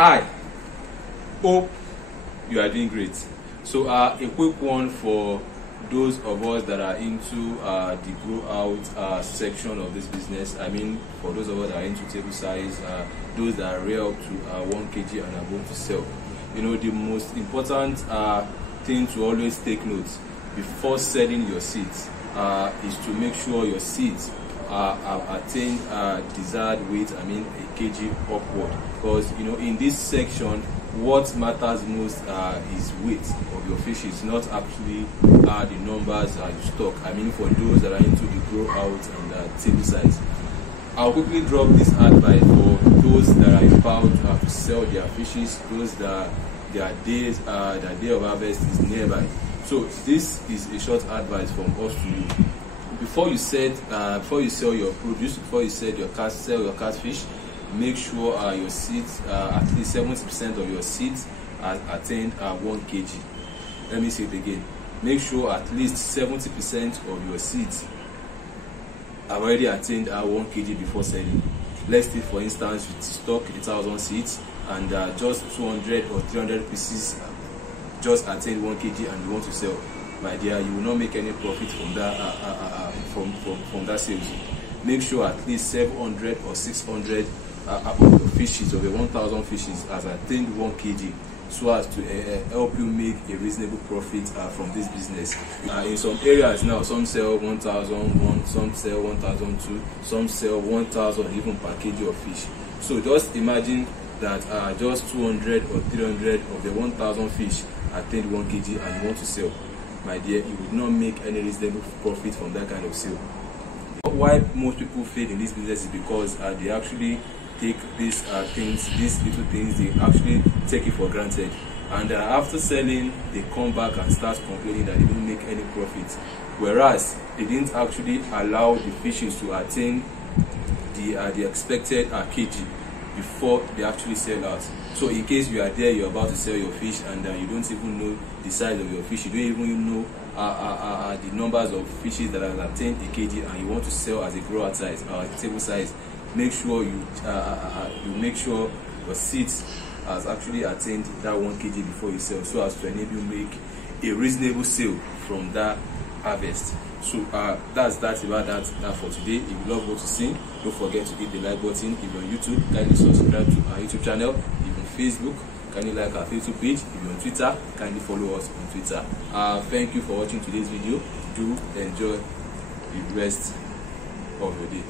I hope you are doing great. So a quick one for those of us that are into the grow out section of this business. I mean, for those of us that are into table size, those that are rear up to 1 kg and above to sell. You know, the most important thing to always take note before selling your seeds is to make sure your seeds attain desired weight, I mean a kg upward, because you know in this section what matters most is weight of your fishes, not actually the numbers you stock. I mean, for those that are into the grow out and table size. I'll quickly drop this advice for those that are about to sell their fishes, those that their day of harvest is nearby. So this is a short advice from us to you. Before you sell your produce, before you sell your catfish, make sure your seeds, at least 70% of your seeds are attained 1 kg. Let me say it again. Make sure at least 70% of your seeds have already attained 1 kg before selling. Let's take for instance you stock 1,000 seeds and just 200 or 300 pieces just attained 1 kg and you want to sell. My dear, you will not make any profit from that from that sales. Make sure at least 700 or 600 of your fishes, of your 1,000 fishes, has attained 1 kg, so as to help you make a reasonable profit from this business. In some areas now, some sell 1,001, some sell 1,002, some sell 1,000 even per kg of fish. So just imagine that just 200 or 300 of the 1,000 fish attained 1 kg and you want to sell. My dear, you would not make any reasonable profit from that kind of sale. Why most people fail in this business is because they actually take these little things, they actually take it for granted, and after selling they come back and start complaining that they don't make any profit, whereas they didn't actually allow the fishes to attain the expected kg before they actually sell out. So in case you are there, you're about to sell your fish and you don't even know the size of your fish, you don't even know the numbers of fishes that have attained a kg, and you want to sell as a grower size or table size, make sure you make sure your seeds has actually attained that 1 kg before you sell, so as to enable you make a reasonable sale from that harvest. So that's about that for today. If you love what you see, don't forget to hit the like button. If you're on YouTube, kindly subscribe to our YouTube channel. If you're on Facebook, kindly like our Facebook page. If you're on Twitter, kindly follow us on Twitter. Thank you for watching today's video. Do enjoy the rest of your day.